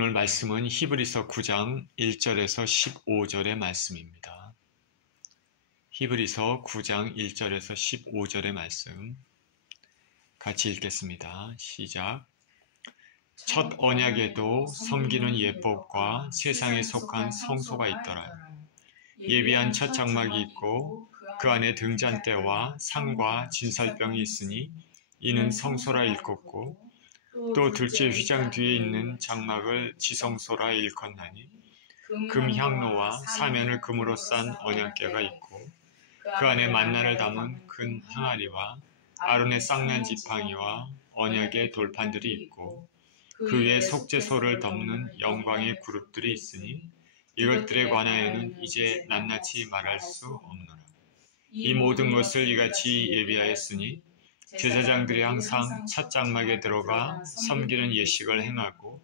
오늘 말씀은 히브리서 9장 1절에서 15절의 말씀입니다. 히브리서 9장 1절에서 15절의 말씀 같이 읽겠습니다. 시작. 첫 언약에도 섬기는 예법과 세상에 속한 성소가 있더라. 예비한 첫 장막이 있고 그 안에 등잔대와 상과 진설병이 있으니 이는 성소라 일컫고 또 둘째 휘장 뒤에 있는 장막을 지성소라 일컫나니 금 향로와 사면을 금으로 싼 언약궤가 있고 그 안에 만나를 담은 큰 항아리와 아론의 쌍난 지팡이와 언약의 돌판들이 있고 그 위에 속죄소를 덮는 영광의 그룹들이 있으니 이것들에 관하여는 이제 낱낱이 말할 수 없노라. 이 모든 것을 이같이 예비하였으니 제사장들이 항상 첫 장막에 들어가 섬기는 예식을 행하고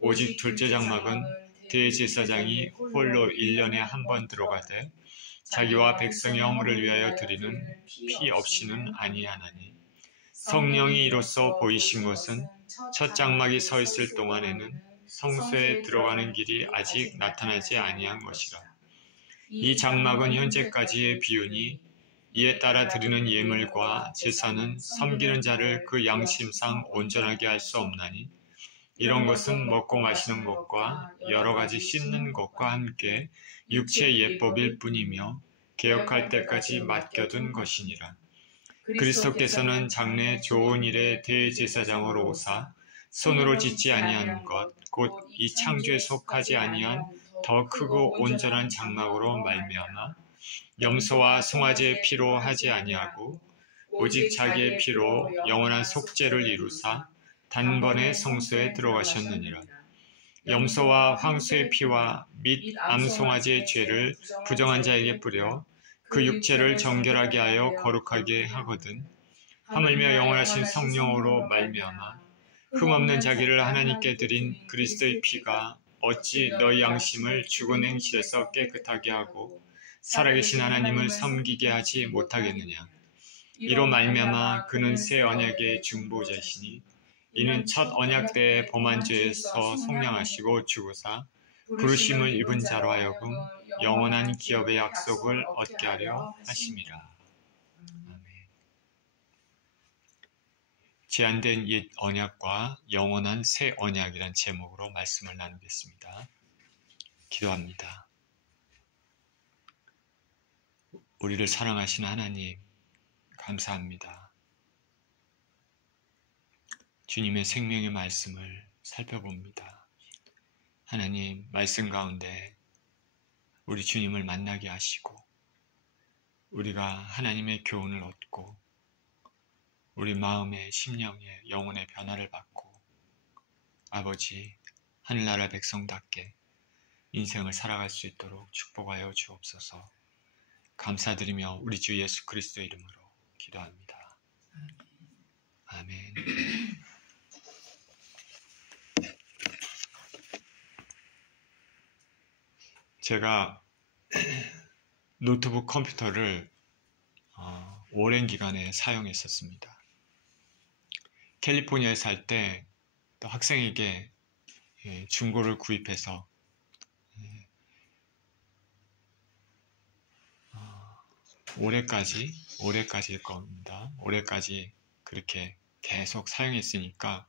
오직 둘째 장막은 대제사장이 홀로 1년에 한 번 들어가되 자기와 백성의 허물을 위하여 드리는 피 없이는 아니하나니 성령이 이로써 보이신 것은 첫 장막이 서 있을 동안에는 성소에 들어가는 길이 아직 나타나지 아니한 것이라. 이 장막은 현재까지의 비유니 이에 따라 드리는 예물과 제사는 섬기는 자를 그 양심상 온전하게 할 수 없나니 이런 것은 먹고 마시는 것과 여러 가지 씻는 것과 함께 육체의 예법일 뿐이며 개혁할 때까지 맡겨둔 것이니라. 그리스도께서는 장래 좋은 일의 대제사장으로 오사 손으로 짓지 아니한 것 곧 이 창조에 속하지 아니한 더 크고 온전한 장막으로 말미암아 염소와 송아지의 피로 하지 아니하고 오직 자기의 피로 영원한 속죄를 이루사 단번에 성소에 들어가셨느니라. 염소와 황소의 피와 및 암송아지의 죄를 부정한 자에게 뿌려 그 육체를 정결하게 하여 거룩하게 하거든 하물며 영원하신 성령으로 말미암아 흠없는 자기를 하나님께 드린 그리스도의 피가 어찌 너희 양심을 죽은 행실에서 깨끗하게 하고 살아계신 하나님을 섬기게 하지 못하겠느냐. 이로 말미암아 그는 새 언약의 중보자시니 이는 첫 언약 때의 범한 죄에서 속량하시고 죽으사 부르심을 입은 자로 하여금 영원한 기업의 약속을 얻게 하려 하심이라. 아멘. 제한된 옛 언약과 영원한 새 언약이란 제목으로 말씀을 나누겠습니다. 기도합니다. 우리를 사랑하신 하나님, 감사합니다. 주님의 생명의 말씀을 살펴봅니다. 하나님, 말씀 가운데 우리 주님을 만나게 하시고 우리가 하나님의 교훈을 얻고 우리 마음의 심령의 영혼의 변화를 받고 아버지, 하늘나라 백성답게 인생을 살아갈 수 있도록 축복하여 주옵소서. 감사드리며 우리 주 예수 그리스도 이름으로 기도합니다. 아멘. 제가 노트북 컴퓨터를 오랜 기간에 사용했었습니다. 캘리포니아에 살 때 또 학생에게 중고를 구입해서 올해까지일 겁니다. 올해까지 그렇게 계속 사용했으니까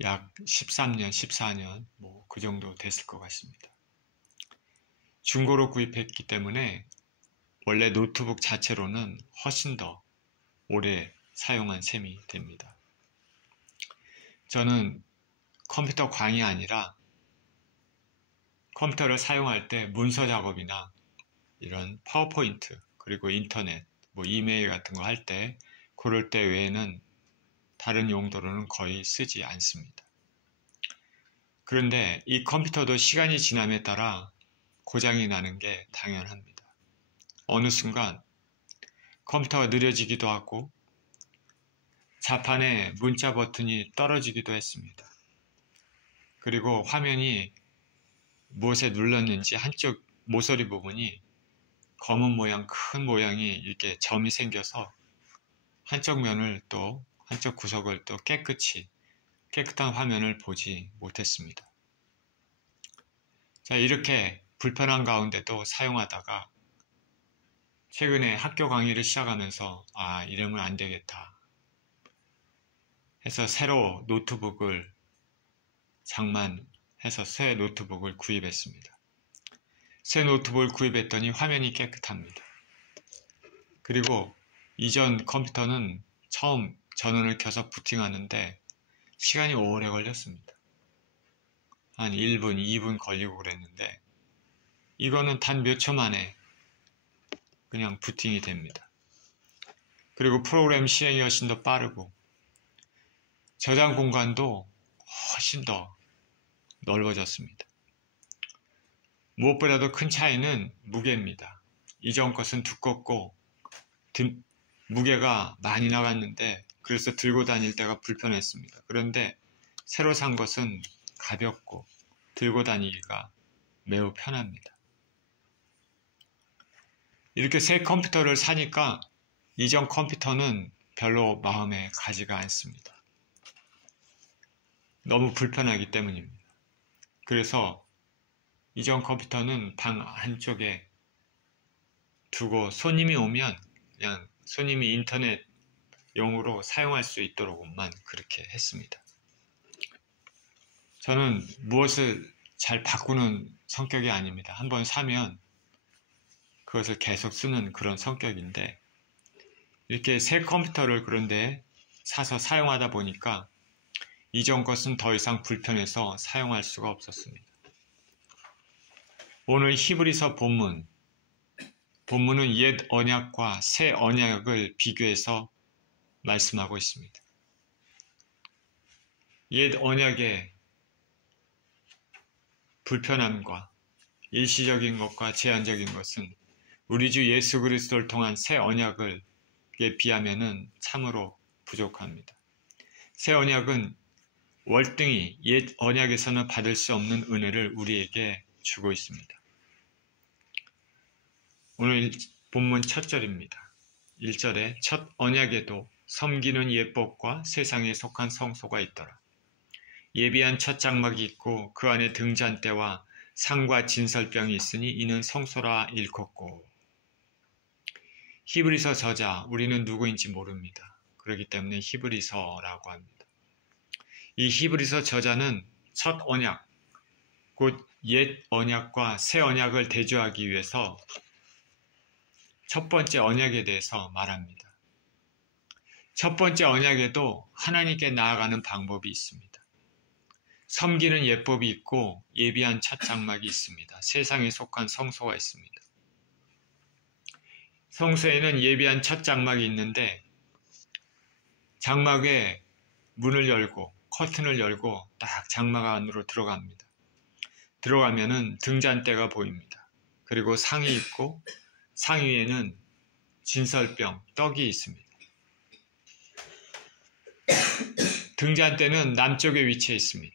약 13년, 14년 그 정도 됐을 것 같습니다. 중고로 구입했기 때문에 원래 노트북 자체로는 훨씬 더 오래 사용한 셈이 됩니다. 저는 컴퓨터 광이 아니라 컴퓨터를 사용할 때 문서 작업이나 이런 파워포인트 그리고 인터넷, 이메일 같은 거 할 때 그럴 때 외에는 다른 용도로는 거의 쓰지 않습니다. 그런데 이 컴퓨터도 시간이 지남에 따라 고장이 나는 게 당연합니다. 어느 순간 컴퓨터가 느려지기도 하고 자판에 문자 버튼이 떨어지기도 했습니다. 그리고 화면이 무엇에 눌렀는지 한쪽 모서리 부분이 검은 모양, 큰 모양이 이렇게 점이 생겨서 한쪽 구석을 또 깨끗한 화면을 보지 못했습니다. 자, 이렇게 불편한 가운데도 사용하다가 최근에 학교 강의를 시작하면서 이러면 안 되겠다 해서 새로 노트북을 장만해서 새 노트북을 구입했습니다. 새 노트북을 구입했더니 화면이 깨끗합니다. 그리고 이전 컴퓨터는 처음 전원을 켜서 부팅하는데 시간이 오래 걸렸습니다. 한 1분, 2분 걸리고 그랬는데 이거는 단 몇 초 만에 그냥 부팅이 됩니다. 그리고 프로그램 실행이 훨씬 더 빠르고 저장 공간도 훨씬 더 넓어졌습니다. 무엇보다도 큰 차이는 무게입니다. 이전 것은 두껍고 무게가 많이 나갔는데 그래서 들고 다닐 때가 불편했습니다. 그런데 새로 산 것은 가볍고 들고 다니기가 매우 편합니다. 이렇게 새 컴퓨터를 사니까 이전 컴퓨터는 별로 마음에 가지가 않습니다. 너무 불편하기 때문입니다. 그래서 이전 컴퓨터는 방 한쪽에 두고 손님이 오면 그냥 손님이 인터넷용으로 사용할 수 있도록만 그렇게 했습니다. 저는 무엇을 잘 바꾸는 성격이 아닙니다. 한번 사면 그것을 계속 쓰는 그런 성격인데 이렇게 새 컴퓨터를 그런데 사서 사용하다 보니까 이전 것은 더 이상 불편해서 사용할 수가 없었습니다. 오늘 히브리서 본문은 옛 언약과 새 언약을 비교해서 말씀하고 있습니다. 옛 언약의 불편함과 일시적인 것과 제한적인 것은 우리 주 예수 그리스도를 통한 새 언약에 비하면은 참으로 부족합니다. 새 언약은 월등히 옛 언약에서는 받을 수 없는 은혜를 우리에게 주고 있습니다. 오늘 본문 첫 절입니다. 1절에 첫 언약에도 섬기는 예법과 세상에 속한 성소가 있더라. 예비한 첫 장막이 있고 그 안에 등잔대와 상과 진설병이 있으니 이는 성소라 일컫고. 히브리서 저자, 우리는 누구인지 모릅니다. 그렇기 때문에 히브리서라고 합니다. 이 히브리서 저자는 첫 언약, 곧 옛 언약과 새 언약을 대조하기 위해서 첫 번째 언약에 대해서 말합니다. 첫 번째 언약에도 하나님께 나아가는 방법이 있습니다. 섬기는 예법이 있고 예비한 첫 장막이 있습니다. 세상에 속한 성소가 있습니다. 성소에는 예비한 첫 장막이 있는데 장막에 문을 열고 커튼을 열고 딱 장막 안으로 들어갑니다. 들어가면은 등잔대가 보입니다. 그리고 상이 있고 상 위에는 진설병, 떡이 있습니다. 등잔대는 남쪽에 위치해 있습니다.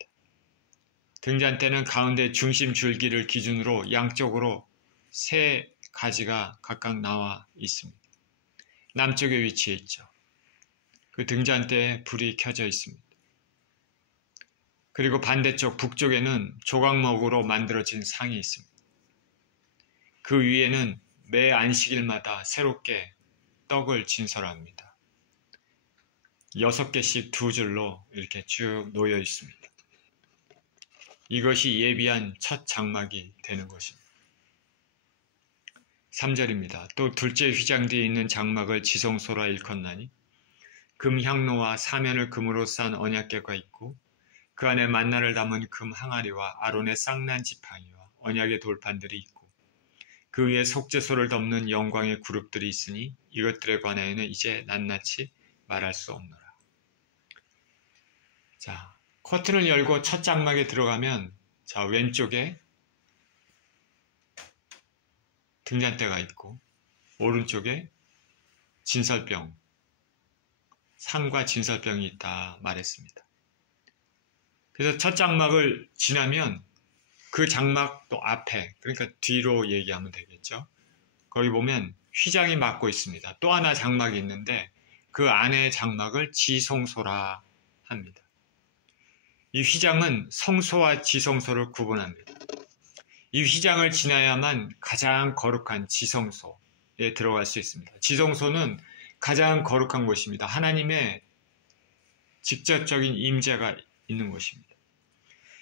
등잔대는 가운데 중심 줄기를 기준으로 양쪽으로 세 가지가 각각 나와 있습니다. 남쪽에 위치해 있죠. 그 등잔대에 불이 켜져 있습니다. 그리고 반대쪽 북쪽에는 조각목으로 만들어진 상이 있습니다. 그 위에는 매 안식일마다 새롭게 떡을 진설합니다. 6개씩 두 줄로 이렇게 쭉 놓여 있습니다. 이것이 예비한 첫 장막이 되는 것입니다. 3절입니다. 또 둘째 휘장 뒤에 있는 장막을 지성소라 일컫나니 금 향로와 사면을 금으로 싼 언약궤가 있고 그 안에 만나를 담은 금 항아리와 아론의 쌍난 지팡이와 언약의 돌판들이 있고 그 위에 속죄소를 덮는 영광의 그룹들이 있으니 이것들에 관하여는 이제 낱낱이 말할 수 없노라. 자, 커튼을 열고 첫 장막에 들어가면 자, 왼쪽에 등잔대가 있고 오른쪽에 진설병, 상과 진설병이 있다 말했습니다. 그래서 첫 장막을 지나면 그 장막 또 앞에, 그러니까 뒤로 얘기하면 되겠죠. 거기 보면 휘장이 막고 있습니다. 또 하나 장막이 있는데 그 안에 장막을 지성소라 합니다. 이 휘장은 성소와 지성소를 구분합니다. 이 휘장을 지나야만 가장 거룩한 지성소에 들어갈 수 있습니다. 지성소는 가장 거룩한 곳입니다. 하나님의 직접적인 임재가 있는 곳입니다.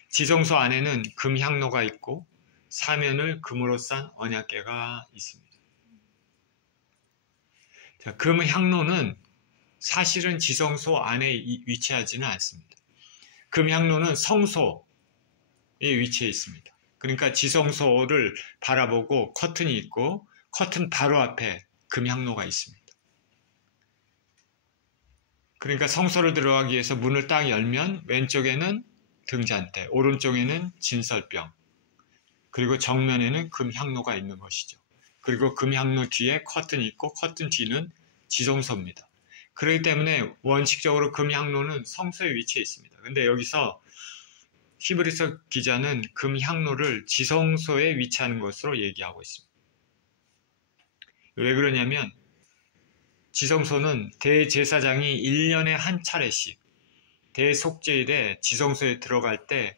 지성소 안에는 금향로가 있고 사면을 금으로 싼 언약궤가 있습니다. 자, 금향로는 사실은 지성소 안에 위치하지는 않습니다. 금향로는 성소에 위치해 있습니다. 그러니까 지성소를 바라보고 커튼이 있고 커튼 바로 앞에 금향로가 있습니다. 그러니까 성소를 들어가기 위해서 문을 딱 열면 왼쪽에는 등잔대, 오른쪽에는 진설병, 그리고 정면에는 금향로가 있는 것이죠. 그리고 금향로 뒤에 커튼이 있고 커튼 뒤는 지성소입니다. 그렇기 때문에 원칙적으로 금향로는 성소에 위치해 있습니다. 근데 여기서 히브리서 기자는 금향로를 지성소에 위치하는 것으로 얘기하고 있습니다. 왜 그러냐면 지성소는 대제사장이 1년에 한 차례씩 대속죄일에 지성소에 들어갈 때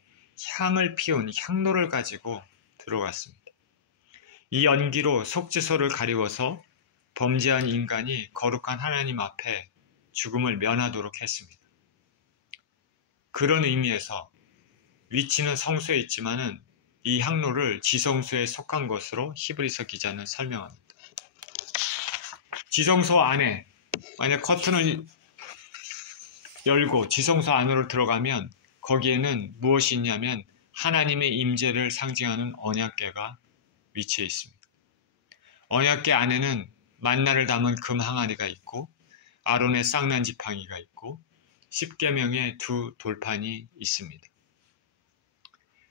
향을 피운 향로를 가지고 들어갔습니다. 이 연기로 속죄소를 가리워서 범죄한 인간이 거룩한 하나님 앞에 죽음을 면하도록 했습니다. 그런 의미에서 위치는 성소에 있지만은 이 향로를 지성소에 속한 것으로 히브리서 기자는 설명합니다. 지성소 안에 만약 커튼을 열고 지성소 안으로 들어가면 거기에는 무엇이 있냐면 하나님의 임재를 상징하는 언약궤가 위치해 있습니다. 언약궤 안에는 만나를 담은 금 항아리가 있고 아론의 쌍난 지팡이가 있고 십계명의 두 돌판이 있습니다.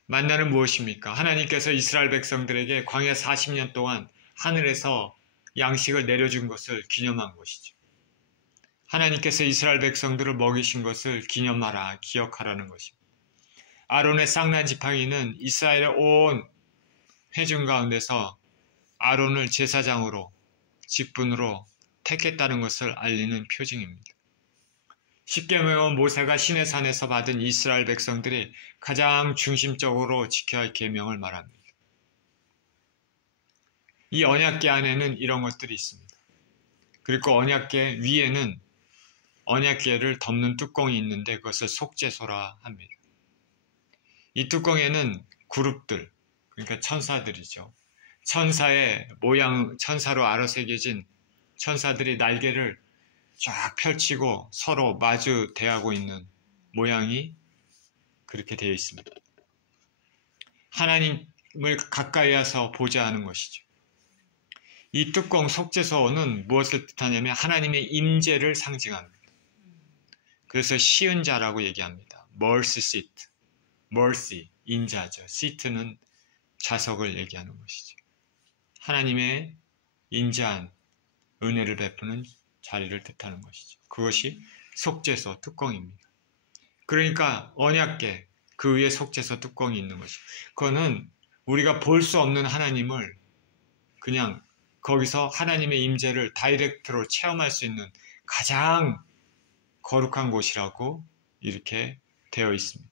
만나는 무엇입니까? 하나님께서 이스라엘 백성들에게 광야 40년 동안 하늘에서 양식을 내려준 것을 기념한 것이죠. 하나님께서 이스라엘 백성들을 먹이신 것을 기념하라, 기억하라는 것입니다. 아론의 쌍난 지팡이는 이스라엘의 온 회중 가운데서 아론을 제사장으로, 직분으로 택했다는 것을 알리는 표징입니다. 십계명은 모세가 시내산에서 받은 이스라엘 백성들이 가장 중심적으로 지켜야 할 계명을 말합니다. 이 언약궤 안에는 이런 것들이 있습니다. 그리고 언약궤 위에는 언약궤를 덮는 뚜껑이 있는데 그것을 속죄소라 합니다. 이 뚜껑에는 그룹들, 그러니까 천사들이죠. 천사의 모양, 천사로 아로새겨진 천사들이 날개를 쫙 펼치고 서로 마주 대하고 있는 모양이 그렇게 되어 있습니다. 하나님을 가까이 와서 보자 하는 것이죠. 이 뚜껑 속죄소는 무엇을 뜻하냐면 하나님의 임재를 상징합니다. 그래서 시은자라고 얘기합니다. mercy seat, mercy, 인자죠. seat는 좌석을 얘기하는 것이죠. 하나님의 인자한 은혜를 베푸는 자리를 뜻하는 것이죠. 그것이 속죄소 뚜껑입니다. 그러니까 언약궤 그 위에 속죄소 뚜껑이 있는 것이죠. 그거는 우리가 볼 수 없는 하나님을 그냥 거기서 하나님의 임재를 다이렉트로 체험할 수 있는 가장 거룩한 곳이라고 이렇게 되어 있습니다.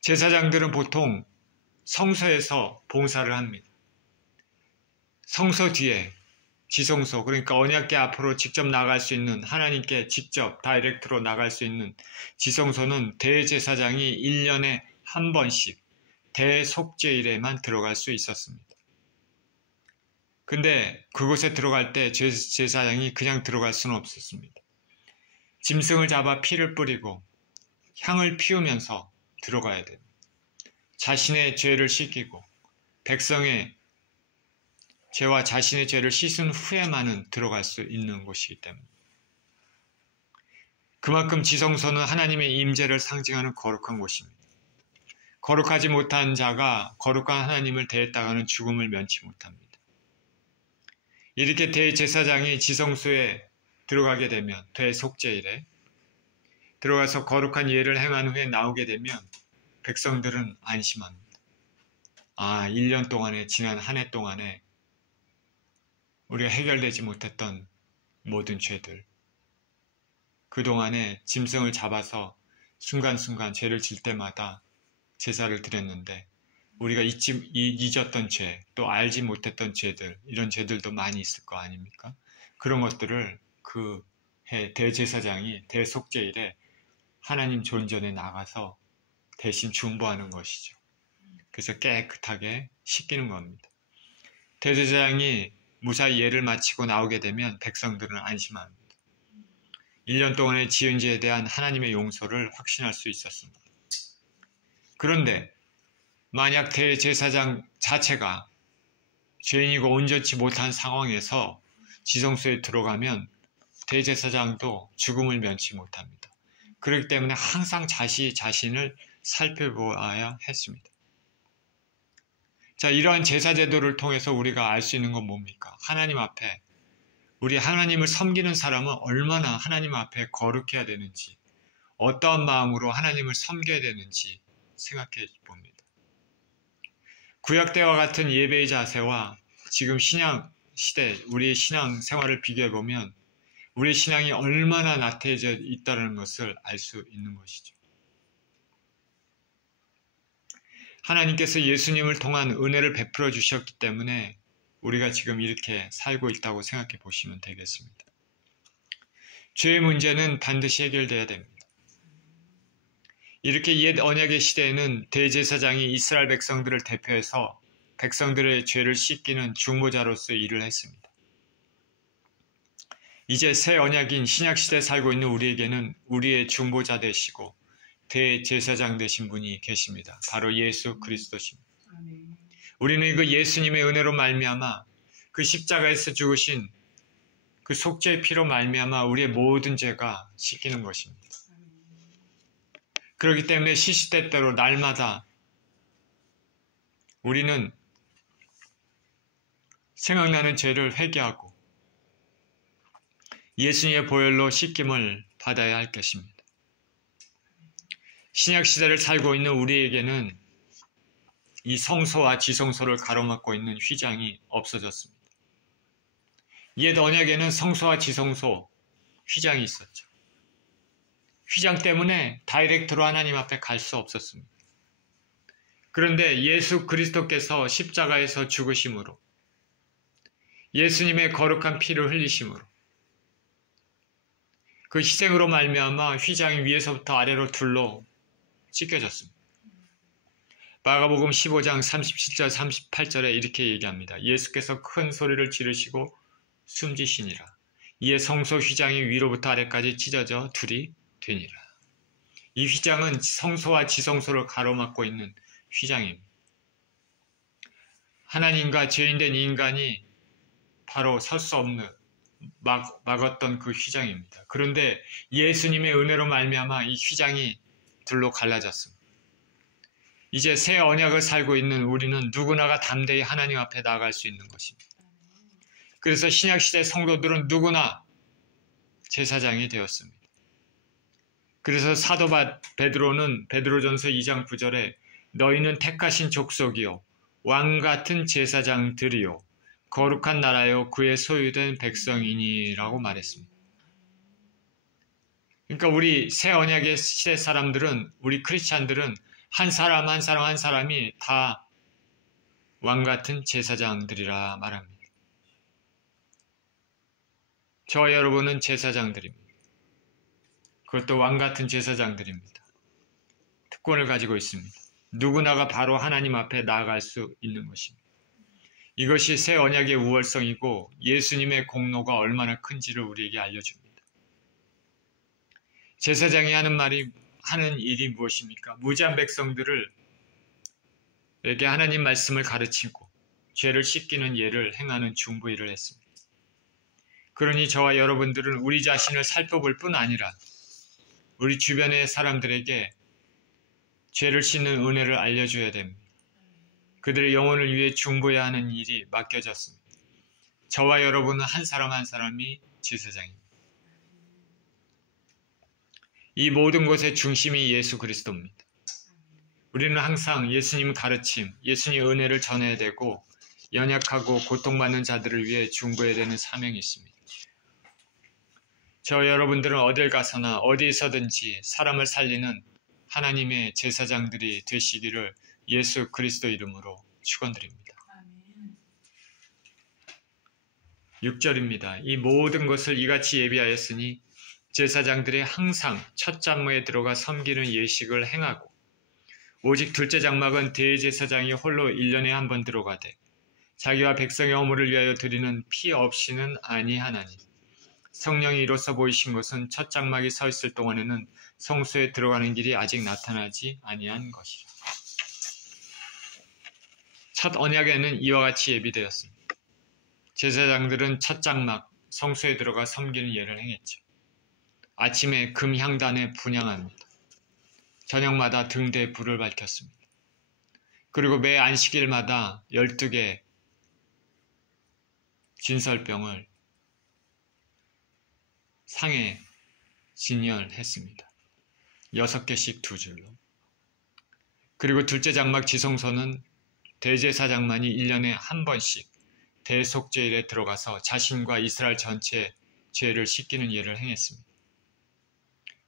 제사장들은 보통 성소에서 봉사를 합니다. 성소 뒤에 지성소, 그러니까 언약궤 앞으로 직접 나갈 수 있는, 하나님께 직접 다이렉트로 나갈 수 있는 지성소는 대제사장이 1년에 한 번씩 대속죄일에만 들어갈 수 있었습니다. 근데 그곳에 들어갈 때 제사장이 그냥 들어갈 수는 없었습니다. 짐승을 잡아 피를 뿌리고 향을 피우면서 들어가야 됩니다. 자신의 죄를 씻기고 백성의 죄와 자신의 죄를 씻은 후에만은 들어갈 수 있는 곳이기 때문에 그만큼 지성소는 하나님의 임재를 상징하는 거룩한 곳입니다. 거룩하지 못한 자가 거룩한 하나님을 대했다가는 죽음을 면치 못합니다. 이렇게 대제사장이 지성소에 들어가게 되면 대속죄일에 들어가서 거룩한 예를 행한 후에 나오게 되면 백성들은 안심합니다. 아, 1년 동안에, 지난 한 해 동안에 우리가 해결되지 못했던 모든 죄들, 그동안에 짐승을 잡아서 순간순간 죄를 질 때마다 제사를 드렸는데 우리가 잊었던 죄, 또 알지 못했던 죄들, 이런 죄들도 많이 있을 거 아닙니까? 그런 것들을 그 대제사장이 대속죄일에 하나님 존전에 나가서 대신 중보하는 것이죠. 그래서 깨끗하게 씻기는 겁니다. 대제사장이 무사히 예를 마치고 나오게 되면 백성들은 안심합니다. 1년 동안의 지은 죄에 대한 하나님의 용서를 확신할 수 있었습니다. 그런데 만약 대제사장 자체가 죄인이고 온전치 못한 상황에서 지성소에 들어가면 대제사장도 죽음을 면치 못합니다. 그렇기 때문에 항상 자신을 살펴보아야 했습니다. 자, 이러한 제사 제도를 통해서 우리가 알 수 있는 건 뭡니까? 하나님 앞에 우리 하나님을 섬기는 사람은 얼마나 하나님 앞에 거룩해야 되는지, 어떠한 마음으로 하나님을 섬겨야 되는지 생각해 봅니다. 구약 때와 같은 예배의 자세와 지금 신약 시대, 우리의 신앙 생활을 비교해 보면 우리의 신앙이 얼마나 나태해져 있다는 것을 알 수 있는 것이죠. 하나님께서 예수님을 통한 은혜를 베풀어 주셨기 때문에 우리가 지금 이렇게 살고 있다고 생각해 보시면 되겠습니다. 죄의 문제는 반드시 해결돼야 됩니다. 이렇게 옛 언약의 시대에는 대제사장이 이스라엘 백성들을 대표해서 백성들의 죄를 씻기는 중보자로서 일을 했습니다. 이제 새 언약인 신약시대에 살고 있는 우리에게는 우리의 중보자 되시고 대제사장 되신 분이 계십니다. 바로 예수 그리스도십니다. 우리는 그 예수님의 은혜로 말미암아 그 십자가에서 죽으신 그 속죄의 피로 말미암아 우리의 모든 죄가 씻기는 것입니다. 그렇기 때문에 시시때때로 날마다 우리는 생각나는 죄를 회개하고 예수님의 보혈로 씻김을 받아야 할 것입니다. 신약시대를 살고 있는 우리에게는 이 성소와 지성소를 가로막고 있는 휘장이 없어졌습니다. 옛 언약에는 성소와 지성소 휘장이 있었죠. 휘장 때문에 다이렉트로 하나님 앞에 갈 수 없었습니다. 그런데 예수 그리스도께서 십자가에서 죽으심으로 예수님의 거룩한 피를 흘리심으로 그 희생으로 말미암아 휘장이 위에서부터 아래로 둘로 찢겨졌습니다. 마가복음 15장 37절 38절에 이렇게 얘기합니다. 예수께서 큰 소리를 지르시고 숨지시니라. 이에 성소 휘장이 위로부터 아래까지 찢어져 둘이 되니라. 이 휘장은 성소와 지성소를 가로막고 있는 휘장입니다. 하나님과 죄인된 인간이 바로 설 수 없는 막았던 그 휘장입니다. 그런데 예수님의 은혜로 말미암아 이 휘장이 둘로 갈라졌습니다. 이제 새 언약을 살고 있는 우리는 누구나가 담대히 하나님 앞에 나아갈 수 있는 것입니다. 그래서 신약시대 성도들은 누구나 제사장이 되었습니다. 그래서 사도 베드로는 베드로전서 2장 9절에 너희는 택하신 족속이요 왕같은 제사장들이요 거룩한 나라요 그의 소유된 백성이니라고 말했습니다. 그러니까 우리 새 언약의 시대 사람들은, 우리 크리스찬들은 한 사람 한 사람이 다 왕같은 제사장들이라 말합니다. 저와 여러분은 제사장들입니다. 그것도 왕같은 제사장들입니다. 특권을 가지고 있습니다. 누구나가 바로 하나님 앞에 나아갈 수 있는 것입니다. 이것이 새 언약의 우월성이고 예수님의 공로가 얼마나 큰지를 우리에게 알려줍니다. 제사장이 하는 일이 무엇입니까? 무지한 백성들에게 하나님 말씀을 가르치고 죄를 씻기는 예를 행하는 중보 일을 했습니다. 그러니 저와 여러분들은 우리 자신을 살펴볼 뿐 아니라 우리 주변의 사람들에게 죄를 씻는 은혜를 알려줘야 됩니다. 그들의 영혼을 위해 중보해야 하는 일이 맡겨졌습니다. 저와 여러분은 한 사람 한 사람이 제사장입니다. 이 모든 것의 중심이 예수 그리스도입니다. 우리는 항상 예수님 가르침, 예수님의 은혜를 전해야 되고 연약하고 고통받는 자들을 위해 중보해야 되는 사명이 있습니다. 저 여러분들은 어딜 가서나 어디에서든지 사람을 살리는 하나님의 제사장들이 되시기를 예수 그리스도 이름으로 축원드립니다. 6절입니다. 이 모든 것을 이같이 예비하였으니 제사장들이 항상 첫 장막에 들어가 섬기는 예식을 행하고 오직 둘째 장막은 대제사장이 홀로 1년에 한 번 들어가되 자기와 백성의 허물을 위하여 드리는 피 없이는 아니하나니 성령이 이로써 보이신 것은 첫 장막이 서 있을 동안에는 성소에 들어가는 길이 아직 나타나지 아니한 것이라. 첫 언약에는 이와 같이 예비되었습니다. 제사장들은 첫 장막 성소에 들어가 섬기는 예를 행했죠. 아침에 금향단에 분향합니다. 저녁마다 등대에 불을 밝혔습니다. 그리고 매 안식일마다 12개 진설병을 상에 진열했습니다. 6개씩 2줄로. 그리고 둘째 장막 지성소는 대제사장만이 1년에 한 번씩 대속죄일에 들어가서 자신과 이스라엘 전체의 죄를 씻기는 예를 행했습니다.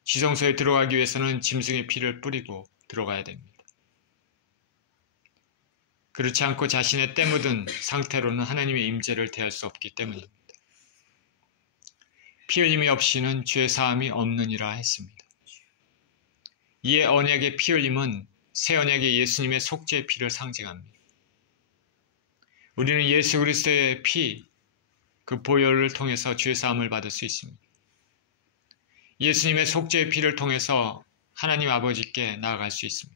지성소에 들어가기 위해서는 짐승의 피를 뿌리고 들어가야 됩니다. 그렇지 않고 자신의 때 묻은 상태로는 하나님의 임재를 대할 수 없기 때문입니다. 피 흘림이 없이는 죄 사함이 없느니라 했습니다. 이에 언약의 피 흘림은 새 언약의 예수님의 속죄의 피를 상징합니다. 우리는 예수 그리스도의 피, 그 보혈을 통해서 죄 사함을 받을 수 있습니다. 예수님의 속죄의 피를 통해서 하나님 아버지께 나아갈 수 있습니다.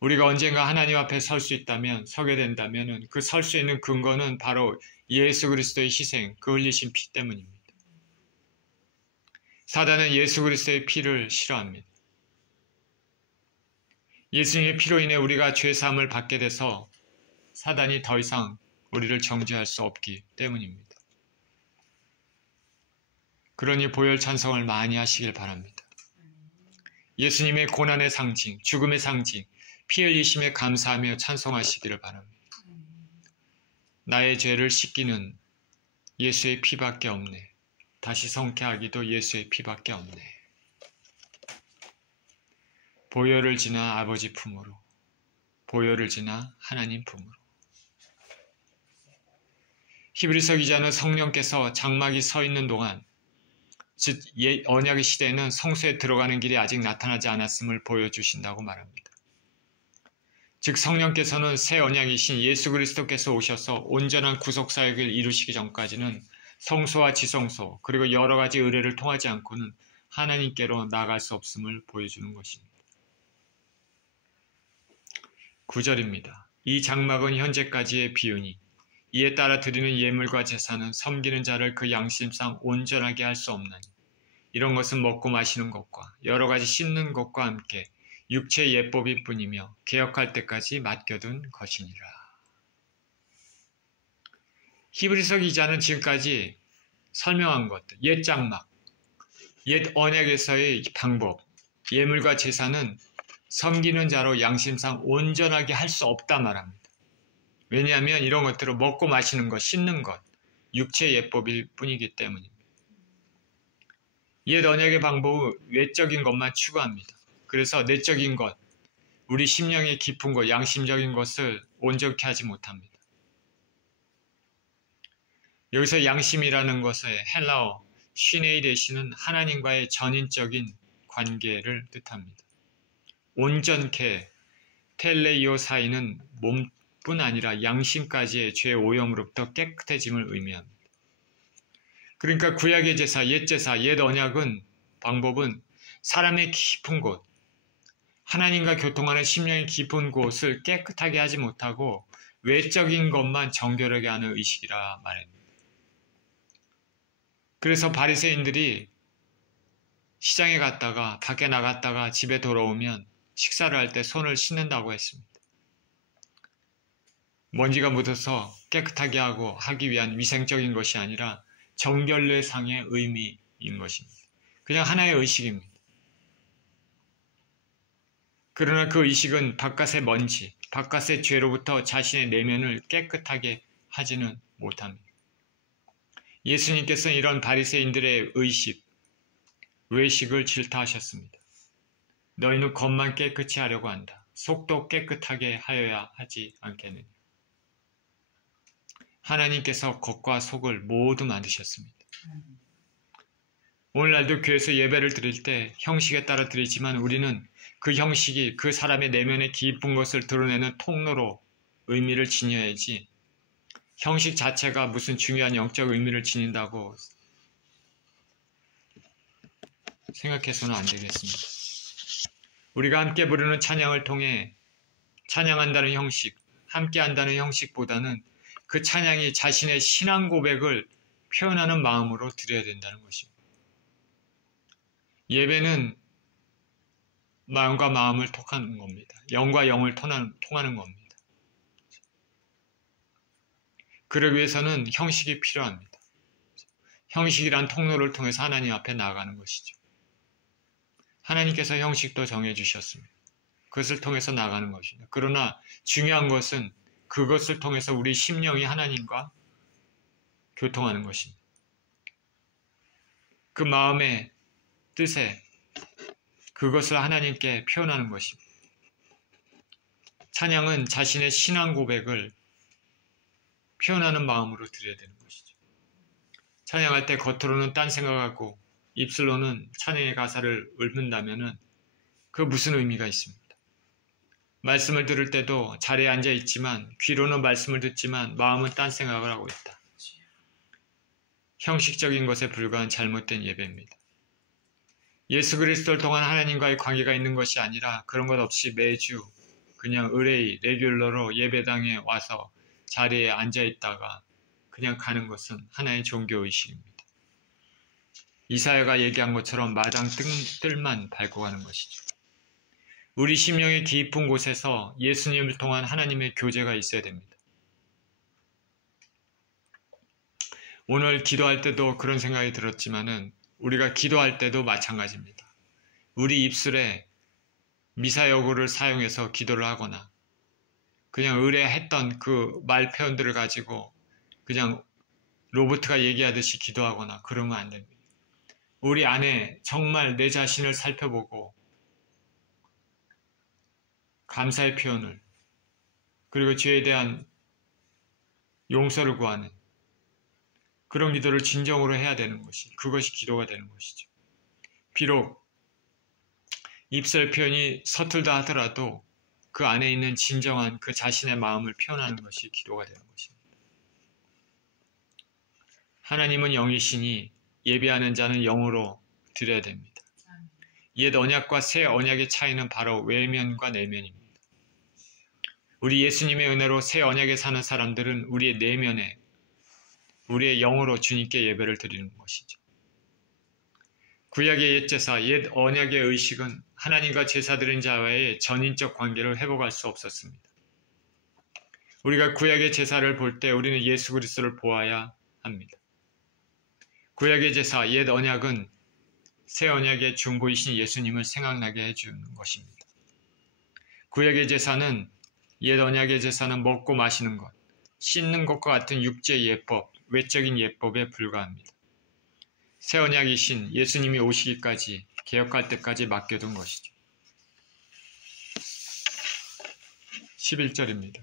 우리가 언젠가 하나님 앞에 설 수 있다면, 서게 된다면 그 설 수 있는 근거는 바로 예수 그리스도의 희생, 그 흘리신 피 때문입니다. 사단은 예수 그리스도의 피를 싫어합니다. 예수님의 피로 인해 우리가 죄 사함을 받게 돼서 사단이 더 이상 우리를 정죄할 수 없기 때문입니다. 그러니 보혈 찬송을 많이 하시길 바랍니다. 예수님의 고난의 상징, 죽음의 상징, 피 흘리심에 감사하며 찬송하시기를 바랍니다. 나의 죄를 씻기는 예수의 피밖에 없네. 다시 성쾌하기도 예수의 피밖에 없네. 보혈을 지나 아버지 품으로, 보혈을 지나 하나님 품으로. 히브리서 기자는 성령께서 장막이 서 있는 동안, 즉 언약의 시대에는 성소에 들어가는 길이 아직 나타나지 않았음을 보여주신다고 말합니다. 즉 성령께서는 새 언약이신 예수 그리스도께서 오셔서 온전한 구속사역을 이루시기 전까지는 성소와 지성소 그리고 여러 가지 의례를 통하지 않고는 하나님께로 나아갈 수 없음을 보여주는 것입니다. 9절입니다. 이 장막은 현재까지의 비유니 이에 따라 드리는 예물과 제사는 섬기는 자를 그 양심상 온전하게 할 수 없나니 이런 것은 먹고 마시는 것과 여러 가지 씻는 것과 함께 육체의 예법일 뿐이며 개혁할 때까지 맡겨둔 것이니라. 히브리서 기자는 지금까지 설명한 것들, 옛 장막, 옛 언약에서의 방법, 예물과 제사는 섬기는 자로 양심상 온전하게 할 수 없다 말합니다. 왜냐하면 이런 것들은 먹고 마시는 것, 씻는 것, 육체의 예법일 뿐이기 때문입니다. 옛 언약의 방법은 외적인 것만 추구합니다. 그래서 내적인 것, 우리 심령의 깊은 것, 양심적인 것을 온전케 하지 못합니다. 여기서 양심이라는 것의 헬라어 쉬네이 되시는 하나님과의 전인적인 관계를 뜻합니다. 온전케 텔레이오 사이는 몸뿐 아니라 양심까지의 죄 오염으로부터 깨끗해짐을 의미합니다. 그러니까 구약의 제사, 옛 제사, 옛 언약은 방법은 사람의 깊은 곳, 하나님과 교통하는 심령의 깊은 곳을 깨끗하게 하지 못하고 외적인 것만 정결하게 하는 의식이라 말합니다. 그래서 바리새인들이 시장에 갔다가 밖에 나갔다가 집에 돌아오면 식사를 할 때 손을 씻는다고 했습니다. 먼지가 묻어서 깨끗하게 하기 위한 위생적인 것이 아니라 정결례상의 의미인 것입니다. 그냥 하나의 의식입니다. 그러나 그 의식은 바깥의 먼지, 바깥의 죄로부터 자신의 내면을 깨끗하게 하지는 못합니다. 예수님께서는 이런 바리새인들의 의식, 외식을 질타하셨습니다. 너희는 겉만 깨끗이 하려고 한다. 속도 깨끗하게 하여야 하지 않겠느냐. 하나님께서 겉과 속을 모두 만드셨습니다. 오늘날도 교회에서 예배를 드릴 때 형식에 따라 드리지만 우리는 그 형식이 그 사람의 내면의 깊은 것을 드러내는 통로로 의미를 지녀야지 형식 자체가 무슨 중요한 영적 의미를 지닌다고 생각해서는 안 되겠습니다. 우리가 함께 부르는 찬양을 통해 찬양한다는 형식, 함께 한다는 형식보다는 그 찬양이 자신의 신앙 고백을 표현하는 마음으로 드려야 된다는 것입니다. 예배는 마음과 마음을 통하는 겁니다. 영과 영을 통하는 겁니다. 그러기 위해서는 형식이 필요합니다. 형식이란 통로를 통해서 하나님 앞에 나아가는 것이죠. 하나님께서 형식도 정해주셨습니다. 그것을 통해서 나가는 것입니다. 그러나 중요한 것은 그것을 통해서 우리 심령이 하나님과 교통하는 것입니다. 그 마음의 뜻에 그것을 하나님께 표현하는 것입니다. 찬양은 자신의 신앙 고백을 표현하는 마음으로 드려야 되는 것이죠. 찬양할 때 겉으로는 딴 생각하고 입술로는 찬양의 가사를 읊는다면 그 무슨 의미가 있습니다. 말씀을 들을 때도 자리에 앉아 있지만 귀로는 말씀을 듣지만 마음은 딴 생각을 하고 있다. 형식적인 것에 불과한 잘못된 예배입니다. 예수 그리스도를 통한 하나님과의 관계가 있는 것이 아니라 그런 것 없이 매주 그냥 의뢰의 레귤러로 예배당에 와서 자리에 앉아 있다가 그냥 가는 것은 하나의 종교의식입니다. 이사야가 얘기한 것처럼 마당 뜰만 밟고 가는 것이죠. 우리 심령의 깊은 곳에서 예수님을 통한 하나님의 교제가 있어야 됩니다. 오늘 기도할 때도 그런 생각이 들었지만은 우리가 기도할 때도 마찬가지입니다. 우리 입술에 미사여구를 사용해서 기도를 하거나 그냥 의뢰했던 그 말 표현들을 가지고 그냥 로봇가 얘기하듯이 기도하거나 그러면 안 됩니다. 우리 안에 정말 내 자신을 살펴보고 감사의 표현을 그리고 죄에 대한 용서를 구하는 그런 기도를 진정으로 해야 되는 것이 그것이 기도가 되는 것이죠. 비록 입술 표현이 서툴다 하더라도 그 안에 있는 진정한 그 자신의 마음을 표현하는 것이 기도가 되는 것입니다. 하나님은 영이시니 예배하는 자는 영으로 드려야 됩니다. 옛 언약과 새 언약의 차이는 바로 외면과 내면입니다. 우리 예수님의 은혜로 새 언약에 사는 사람들은 우리의 내면에 우리의 영으로 주님께 예배를 드리는 것이죠. 구약의 옛 제사, 옛 언약의 의식은 하나님과 제사 드린 자와의 전인적 관계를 회복할 수 없었습니다. 우리가 구약의 제사를 볼 때 우리는 예수 그리스도를 보아야 합니다. 구약의 제사, 옛 언약은 새 언약의 중보이신 예수님을 생각나게 해주는 것입니다. 구약의 제사는 옛 언약의 제사는 먹고 마시는 것, 씻는 것과 같은 육체의 예법, 외적인 예법에 불과합니다. 새 언약이신 예수님이 오시기까지 개혁할 때까지 맡겨둔 것이죠. 11절입니다.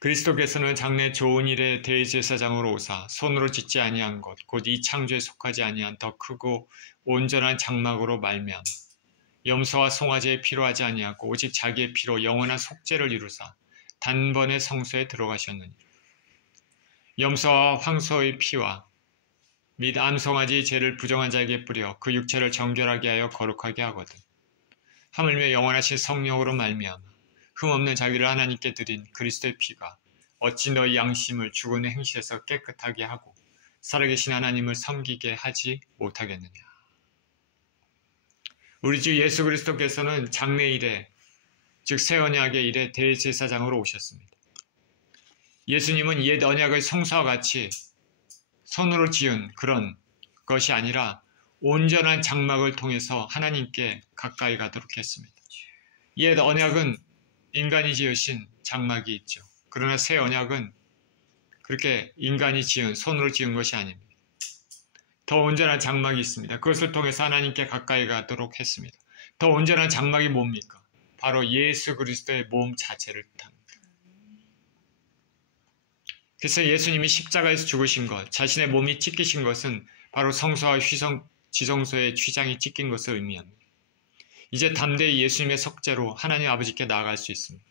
그리스도께서는 장래 좋은 일에 대제사장으로 오사 손으로 짓지 아니한 것 곧 이 창조에 속하지 아니한 더 크고 온전한 장막으로 말미암아 염소와 송아지에 피로 하지 아니하고 오직 자기의 피로 영원한 속죄를 이루사 단번에 성소에 들어가셨느니라. 염소와 황소의 피와 및 암송아지의 죄를 부정한 자에게 뿌려 그 육체를 정결하게 하여 거룩하게 하거든. 하물며 영원하신 성령으로 말미암아 흠없는 자기를 하나님께 드린 그리스도의 피가 어찌 너희 양심을 죽은 행실에서 깨끗하게 하고 살아계신 하나님을 섬기게 하지 못하겠느냐. 우리 주 예수 그리스도께서는 장래 일에 즉 새 언약의 일에 대제사장으로 오셨습니다. 예수님은 옛 언약의 성사와 같이 손으로 지은 그런 것이 아니라 온전한 장막을 통해서 하나님께 가까이 가도록 했습니다. 옛 언약은 인간이 지으신 장막이 있죠. 그러나 새 언약은 그렇게 인간이 지은 손으로 지은 것이 아닙니다. 더 온전한 장막이 있습니다. 그것을 통해서 하나님께 가까이 가도록 했습니다. 더 온전한 장막이 뭡니까? 바로 예수 그리스도의 몸 자체를 뜻합니다. 그래서 예수님이 십자가에서 죽으신 것, 자신의 몸이 찢기신 것은 바로 성소와 지성소의 휘장이 찢긴 것을 의미합니다. 이제 담대히 예수님의 속죄로 하나님 아버지께 나아갈 수 있습니다.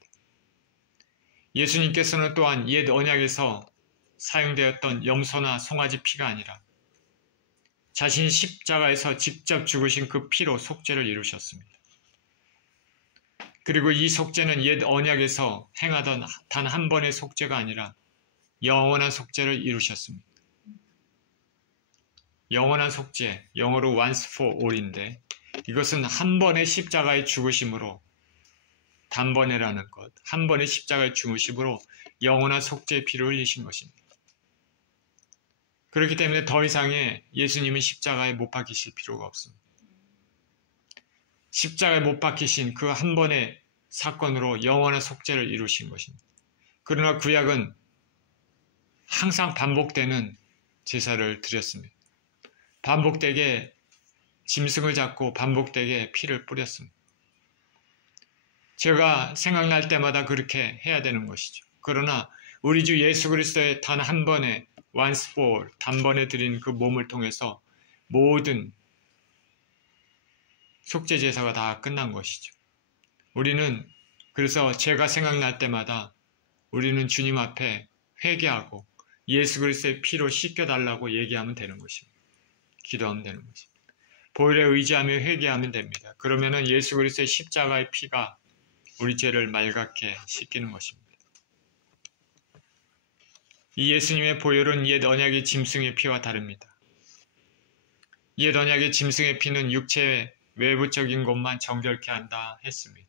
예수님께서는 또한 옛 언약에서 사용되었던 염소나 송아지 피가 아니라 자신이 십자가에서 직접 죽으신 그 피로 속죄를 이루셨습니다. 그리고 이 속죄는 옛 언약에서 행하던 단 한 번의 속죄가 아니라 영원한 속죄를 이루셨습니다. 영원한 속죄, 영어로 once for all인데 이것은 한 번의 십자가의 죽으심으로 단번에라는 것, 한 번의 십자가의 죽으심으로 영원한 속죄의 피를 흘리신 것입니다. 그렇기 때문에 더 이상의 예수님이 십자가에 못 박히실 필요가 없습니다. 십자가에 못 박히신 그 한 번의 사건으로 영원한 속죄를 이루신 것입니다. 그러나 구약은 항상 반복되는 제사를 드렸습니다. 반복되게 짐승을 잡고 반복되게 피를 뿌렸습니다. 제가 생각날 때마다 그렇게 해야 되는 것이죠. 그러나 우리 주 예수 그리스도의 단 한 번의 once for all, 단번에 드린 그 몸을 통해서 모든 속죄 제사가 다 끝난 것이죠. 우리는 그래서 제가 생각날 때마다 우리는 주님 앞에 회개하고 예수 그리스도의 피로 씻겨달라고 얘기하면 되는 것입니다. 기도하면 되는 것입니다. 보혈에 의지하며 회개하면 됩니다. 그러면은 예수 그리스도의 십자가의 피가 우리 죄를 맑게 씻기는 것입니다. 이 예수님의 보혈은 옛 언약의 짐승의 피와 다릅니다. 옛 언약의 짐승의 피는 육체의 외부적인 것만 정결케 한다 했습니다.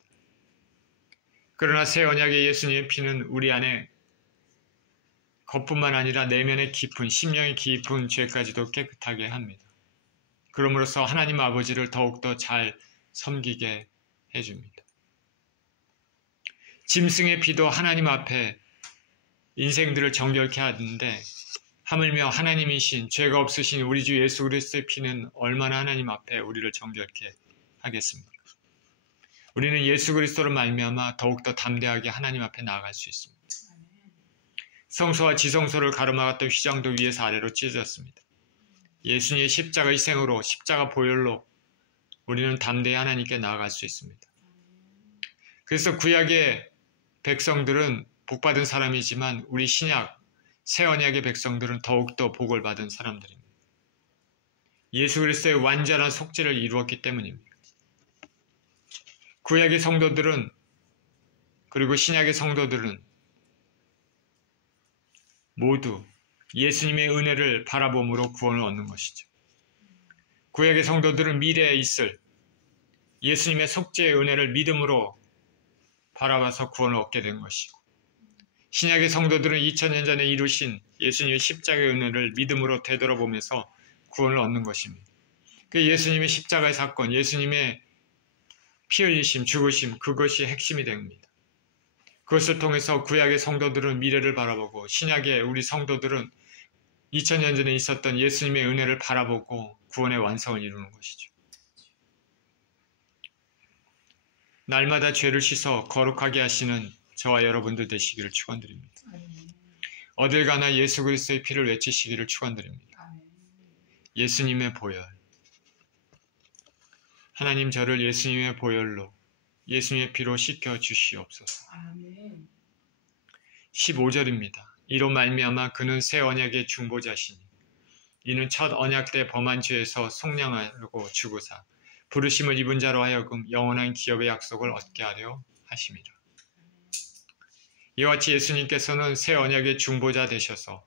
그러나 새 언약의 예수님의 피는 우리 안에 겉뿐만 아니라 내면의 깊은, 심령의 깊은 죄까지도 깨끗하게 합니다. 그러므로써 하나님 아버지를 더욱더 잘 섬기게 해줍니다. 짐승의 피도 하나님 앞에 인생들을 정결케 하는데 하물며 하나님이신 죄가 없으신 우리 주 예수 그리스도의 피는 얼마나 하나님 앞에 우리를 정결케 하겠습니까? 우리는 예수 그리스도로 말미암아 더욱더 담대하게 하나님 앞에 나아갈 수 있습니다. 성소와 지성소를 가로막았던 휘장도 위에서 아래로 찢어졌습니다. 예수님의 십자가 희생으로 십자가 보혈로 우리는 담대히 하나님께 나아갈 수 있습니다. 그래서 구약의 백성들은 복받은 사람이지만 우리 신약, 새 언약의 백성들은 더욱더 복을 받은 사람들입니다. 예수 그리스도의 완전한 속죄를 이루었기 때문입니다. 구약의 성도들은 그리고 신약의 성도들은 모두 예수님의 은혜를 바라봄으로 구원을 얻는 것이죠. 구약의 성도들은 미래에 있을 예수님의 속죄의 은혜를 믿음으로 바라봐서 구원을 얻게 된 것이고 신약의 성도들은 2000년 전에 이루신 예수님의 십자가의 은혜를 믿음으로 되돌아보면서 구원을 얻는 것입니다. 그 예수님의 십자가의 사건, 예수님의 피 흘리심, 죽으심, 그것이 핵심이 됩니다. 그것을 통해서 구약의 성도들은 미래를 바라보고 신약의 우리 성도들은 2000년 전에 있었던 예수님의 은혜를 바라보고 구원의 완성을 이루는 것이죠. 날마다 죄를 씻어 거룩하게 하시는 저와 여러분들 되시기를 축원드립니다. 어딜 가나 예수 그리스도의 피를 외치시기를 축원드립니다. 예수님의 보혈. 하나님 저를 예수님의 보혈로 예수님의 피로 씻겨 주시옵소서. 15절입니다. 이로 말미암아 그는 새 언약의 중보자시니 이는 첫 언약 때 범한 죄에서 속량하고 죽으사 부르심을 입은 자로 하여금 영원한 기업의 약속을 얻게 하려 하심이라. 이와 같이 예수님께서는 새 언약의 중보자 되셔서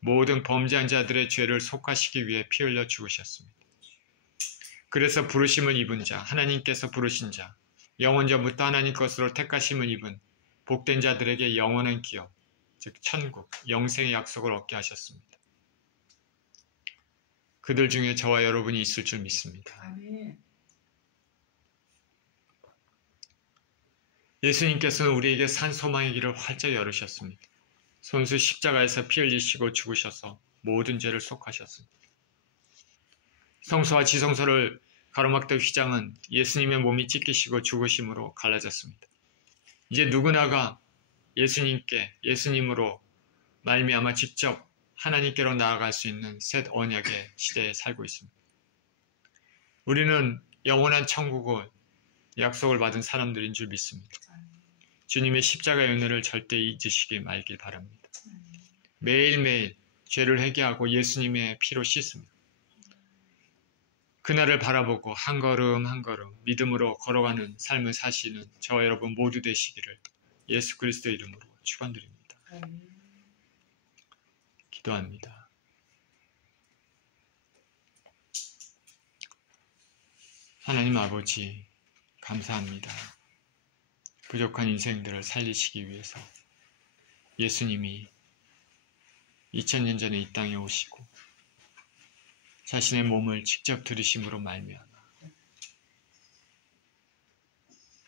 모든 범죄한 자들의 죄를 속하시기 위해 피 흘려 죽으셨습니다. 그래서 부르심을 입은 자, 하나님께서 부르신 자, 영원전부터 하나님 것으로 택하심을 입은 복된 자들에게 영원한 기업, 즉 천국, 영생의 약속을 얻게 하셨습니다. 그들 중에 저와 여러분이 있을 줄 믿습니다. 아멘. 예수님께서는 우리에게 산 소망의 길을 활짝 열으셨습니다. 손수 십자가에서 피 흘리시고 죽으셔서 모든 죄를 속하셨습니다. 성소와 지성소를 가로막던 휘장은 예수님의 몸이 찢기시고 죽으심으로 갈라졌습니다. 이제 누구나가 예수님으로 말미암아 직접 하나님께로 나아갈 수 있는 새 언약의 시대에 살고 있습니다. 우리는 영원한 천국을 약속을 받은 사람들인 줄 믿습니다. 주님의 십자가의 은혜를 절대 잊으시기 말길 바랍니다. 매일매일 죄를 회개하고 예수님의 피로 씻습니다. 그날을 바라보고 한 걸음 한 걸음 믿음으로 걸어가는 삶을 사시는 저와 여러분 모두 되시기를 예수 그리스도 이름으로 축원드립니다. 기도합니다. 하나님 아버지 감사합니다. 부족한 인생들을 살리시기 위해서 예수님이 2000년 전에 이 땅에 오시고 자신의 몸을 직접 들이심으로 말미암아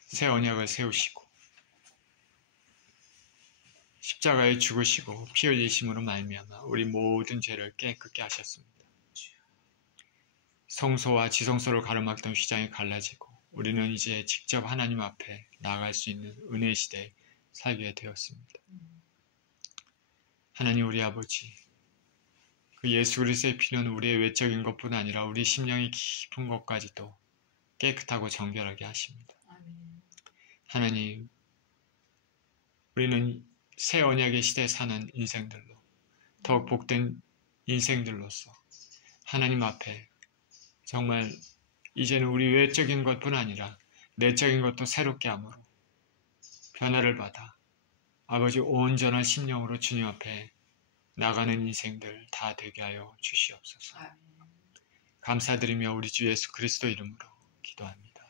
새 언약을 세우시고 십자가에 죽으시고 피 흘리심으로 말미암아 우리 모든 죄를 깨끗게 하셨습니다. 성소와 지성소를 가로막던 휘장이 갈라지고 우리는 이제 직접 하나님 앞에 나아갈 수 있는 은혜의 시대에 살게 되었습니다. 하나님 우리 아버지, 그 예수 그리스도의 피는 우리의 외적인 것뿐 아니라 우리 심령이 깊은 것까지도 깨끗하고 정결하게 하십니다. 하나님, 우리는 새 언약의 시대에 사는 인생들로 더욱 복된 인생들로서 하나님 앞에 정말 이제는 우리 외적인 것뿐 아니라 내적인 것도 새롭게 함으로 변화를 받아 아버지 온전한 심령으로 주님 앞에 나가는 인생들 다 되게 하여 주시옵소서. 감사드리며 우리 주 예수 그리스도 이름으로 기도합니다.